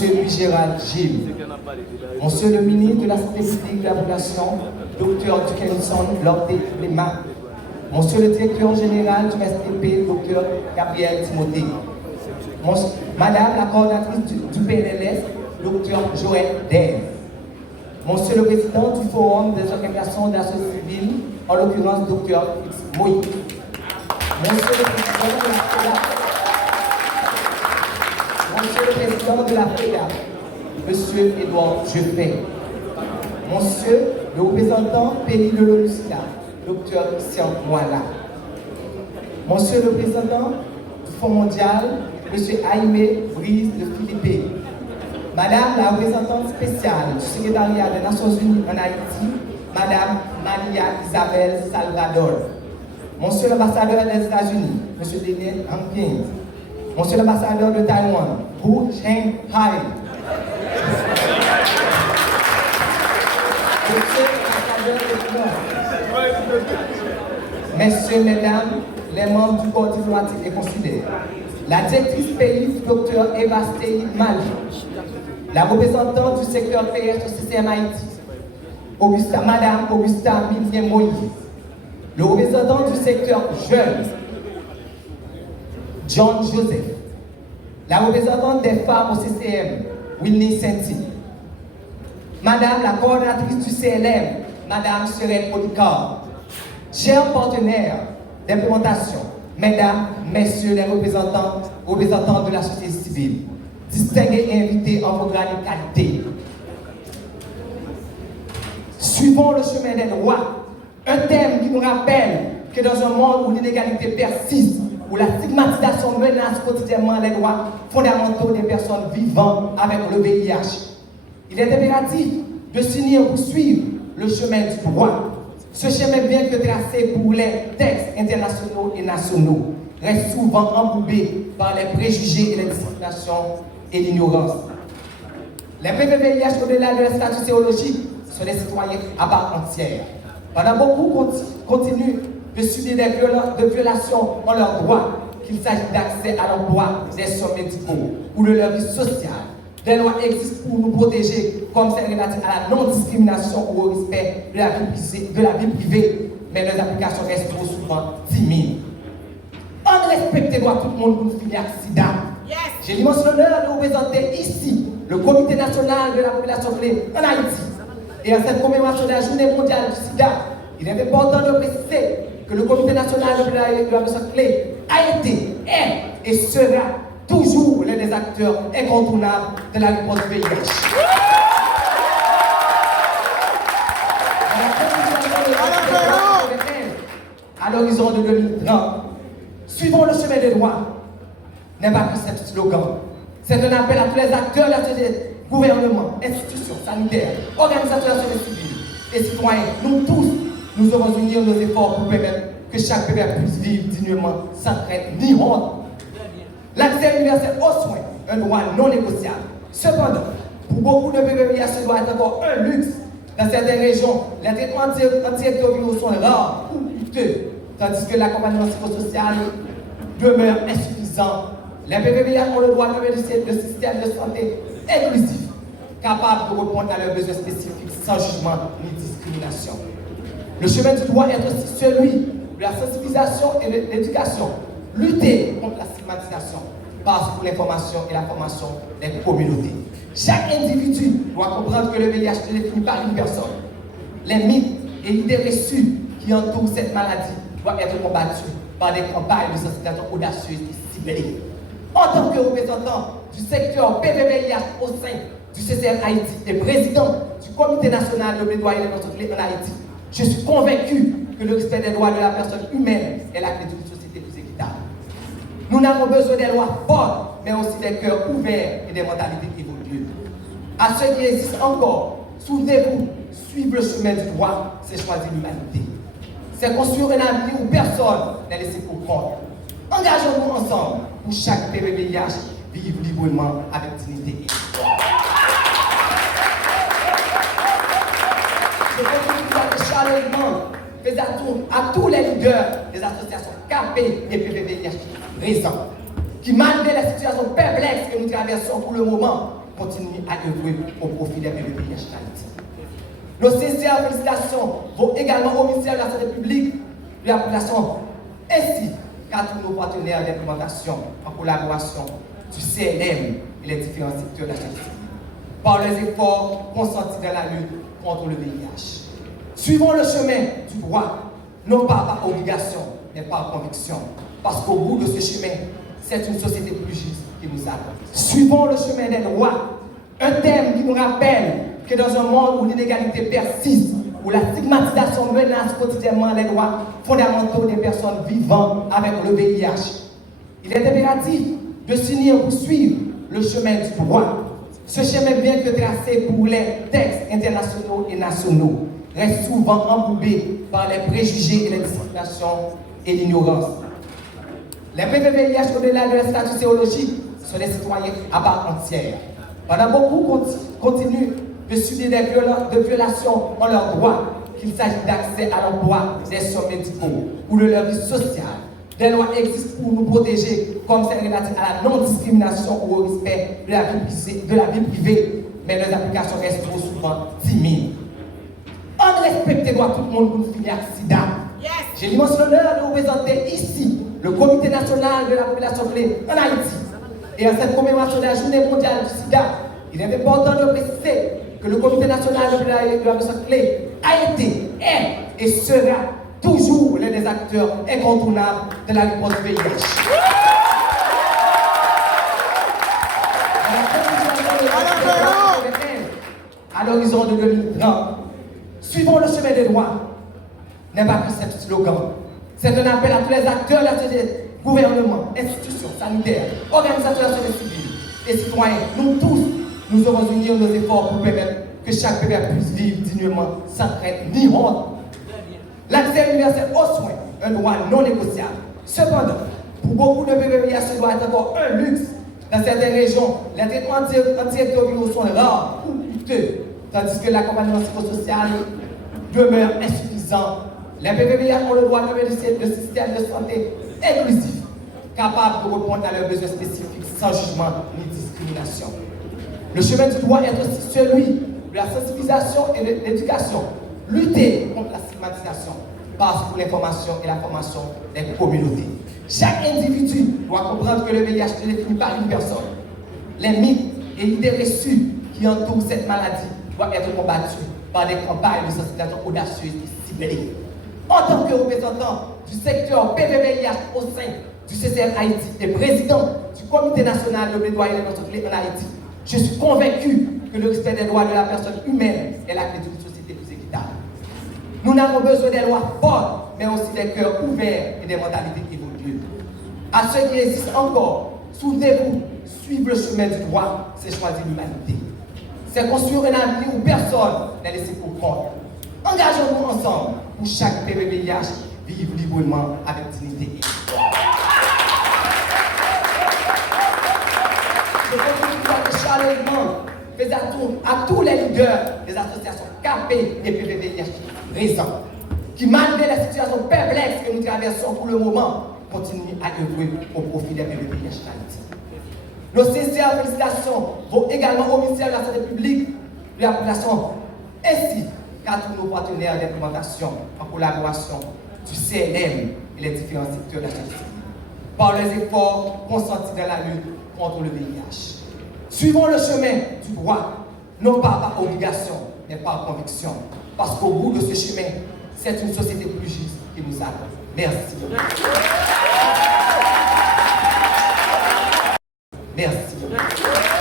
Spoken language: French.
Monsieur Louis-Gérald Gilles, Monsieur le ministre de la Santé publique de la Population, Dr. Dickinson Lorté Lema, Monsieur le directeur général du STP, Dr. Gabriel Timothée, Madame la coordinatrice du PNLS, Dr. Joël Dez, Monsieur le président du Forum des organisations de la société civile, en l'occurrence Dr. X Moïse, Monsieur le président de la FEDA, Monsieur Edouard Jeppin, Monsieur le représentant pays de l'ONUSCA, Dr. Christian Moala, Monsieur le président du Fonds mondial, Monsieur Jaime Brise de Philippe, Madame la représentante spéciale du secrétariat des Nations Unies en Haïti, Madame Maria Isabelle Salvador, Monsieur l'ambassadeur des États-Unis, Monsieur Daniel Hankins, Monsieur l'ambassadeur de Taïwan, Hu Cheng-hai, Monsieur l'ambassadeur de Chine, Messieurs, Mesdames, les membres du corps diplomatique et consulaire, la directrice pays, Dr. Eva Stey Mali, la représentante du secteur PS au CCM Haïti, Madame Augusta Milien Moïse, le représentant du secteur jeune, John Joseph, la représentante des femmes au CCM, Winnie Senti, Madame la coordinatrice du CLM, Madame Serène Olikar, chers partenaires d'implémentation, Mesdames, Messieurs les représentants de la société civile, distingués et invités en vos grandes qualités. Suivons le chemin des droits, un thème qui nous rappelle que dans un monde où l'inégalité persiste, où la stigmatisation menace quotidiennement les droits fondamentaux des personnes vivant avec le VIH, il est impératif de s'unir pour suivre le chemin du droit. Ce chemin, bien que tracé pour les textes internationaux et nationaux, reste souvent embourbé par les préjugés et les discriminations et l'ignorance. Les PVVIH, au-delà de leur statut théologique, sont des citoyens à part entière. Pendant beaucoup continuent de subir des violations en leurs droits, qu'il s'agisse d'accès à l'emploi, des soins médicaux ou de leur vie sociale. Des lois existent pour nous protéger, comme celle relative à la non-discrimination ou au respect de la vie privée, mais leurs applications restent trop souvent timides. On respecte droit tout le monde pour nous finir accident. J'ai l'immense honneur de représenter ici le Comité national de la population clé en Haïti. Et en cette commémoration de la Journée mondiale du sida, il est important de préciser que le Comité national de la population clé a été, est et sera toujours l'un des acteurs incontournables de la réponse du VIH. À l'horizon de 2030, suivons le chemin des droits. N'est pas que ce slogan. C'est un appel à tous les acteurs de la société, gouvernement, institutions sanitaires, organisations de la société civile et citoyens. Nous tous, nous devons unir nos efforts pour permettre que chaque bébé puisse vivre dignement, sans crainte ni honte. L'accès universel aux soins, un droit non négociable. Cependant, pour beaucoup de bébés, ce doit être encore un luxe. Dans certaines régions, les traitements antirétroviraux sont rares ou coûteux, tandis que l'accompagnement psychosocial demeure insuffisant. Les PVVIH ont le droit de bénéficier de système de santé inclusif, capable de répondre à leurs besoins spécifiques sans jugement ni discrimination. Le chemin du droit est aussi celui de la sensibilisation et de l'éducation. Lutter contre la stigmatisation passe pour l'information et la formation des communautés. Chaque individu doit comprendre que le VIH est défini par une personne. Les mythes et idées reçues qui entourent cette maladie doivent être combattus par des campagnes de sensibilisation audacieuses et ciblées. En tant que représentant du secteur PVVIH au sein du CCM Haïti et président du Comité national de plaidoyer des personnes clés en Haïti, je suis convaincu que le respect des droits de la personne humaine est la clé d'une société plus équitable. Nous n'avons besoin des lois fortes, mais aussi des cœurs ouverts et des mentalités évoluées. À ceux qui existent encore, souvenez-vous, suivre le chemin du droit, c'est choisir l'humanité. C'est construire un avenir où personne n'est laissé pour compte. Engageons-nous ensemble pour chaque PVVIH vivre librement avec dignité. Je veux chaleureusement à tous les leaders des associations KP et PVVIH présents, qui malgré la situation perplexe que nous traversons pour le moment, continuent à œuvrer au profit des PVVIH Haïti. Nos sincères félicitations vont également au ministère de la Santé publique, de la population, ainsi qu'à tous nos partenaires d'implémentation en collaboration du CNM et les différents secteurs de la société, par les efforts consentis dans la lutte contre le VIH. Suivons le chemin du droit, non pas par obligation, mais par conviction, parce qu'au bout de ce chemin, c'est une société plus juste qui nous attend. Suivons le chemin des droits, un thème qui nous rappelle que dans un monde où l'inégalité persiste, où la stigmatisation menace quotidiennement les droits fondamentaux des personnes vivant avec le VIH, il est impératif de s'unir pour suivre le chemin du droit. Ce chemin, bien que tracé pour les textes internationaux et nationaux, reste souvent embourbé par les préjugés et les discriminations et l'ignorance. Les PVVIH, au-delà de leur statut sérologique, sont des citoyens à part entière. Pendant beaucoup continuent de subir des violations en leurs droits, qu'il s'agisse d'accès à l'emploi, des soins médicaux ou de leur vie sociale. Des lois existent pour nous protéger, comme celles relatives à la non-discrimination ou au respect de la vie privée, mais leurs applications restent trop souvent timides. On respecte les droits de tout le monde pour nous finir accident. J'ai l'immense honneur de représenter ici le Comité national de la population clé en Haïti. Et en cette commémoration de la Journée mondiale du SIDA, il est important de préciser que le Comité national de la population clé a été, est et sera toujours l'un des acteurs incontournables de la réponse du VIH. À l'horizon de 2030, suivons le chemin des droits. N'est pas que ce slogan. C'est un appel à tous les acteurs de la société, gouvernement, institutions sanitaires, organisations de la société civile et citoyens. Nous tous, nous devons unir nos efforts pour permettre que chaque bébé puisse vivre dignement, sans crainte ni honte. L'accès universel aux soins, un droit non négociable. Cependant, pour beaucoup de bébés, ce doit être encore un luxe. Dans certaines régions, les traitements antirétroviraux sont rares ou coûteux, tandis que l'accompagnement psychosocial demeure insuffisant. Les PVVIH ont le droit de bénéficier de systèmes de santé inclusifs, capables de répondre à leurs besoins spécifiques sans jugement ni discrimination. Le chemin du droit est aussi celui de la sensibilisation et de l'éducation. Lutter contre la stigmatisation passe pour l'information et la formation des communautés. Chaque individu doit comprendre que le VIH ne définit pas une personne. Les mythes et idées reçues qui entourent cette maladie doivent être combattus par des campagnes de sensibilisation audacieuses et ciblées. En tant que représentant du secteur PVVIH au sein du CCL Haïti et président du Comité national de plaidoyer des personnes clés en Haïti, je suis convaincu que le respect des droits de la personne humaine est la clé d'une société plus équitable. Nous n'avons besoin des lois fortes, mais aussi des cœurs ouverts et des mentalités évoluées. À ceux qui existent encore, souvenez-vous, suivre le chemin du droit, c'est choisir l'humanité. C'est construire un avenir où personne n'est laissé pour compte. Engageons-nous ensemble pour chaque PVVIH vivre librement avec dignité. Je veux chaleureusement à tous les leaders des associations KP et PVVIH présents, qui malgré la situation perplexe que nous traversons pour le moment, continuent à œuvrer au profit des PVVIH Haïti. Nos sincères félicitations vont également au ministère de la Santé publique, de la population, ainsi qu'à tous nos partenaires d'implémentation en collaboration du CNM et les différents secteurs de la société, par les efforts consentis dans la lutte contre le VIH. Suivons le chemin du droit, non pas par obligation, mais par conviction, parce qu'au bout de ce chemin, c'est une société plus juste qui nous attend. Merci. Merci.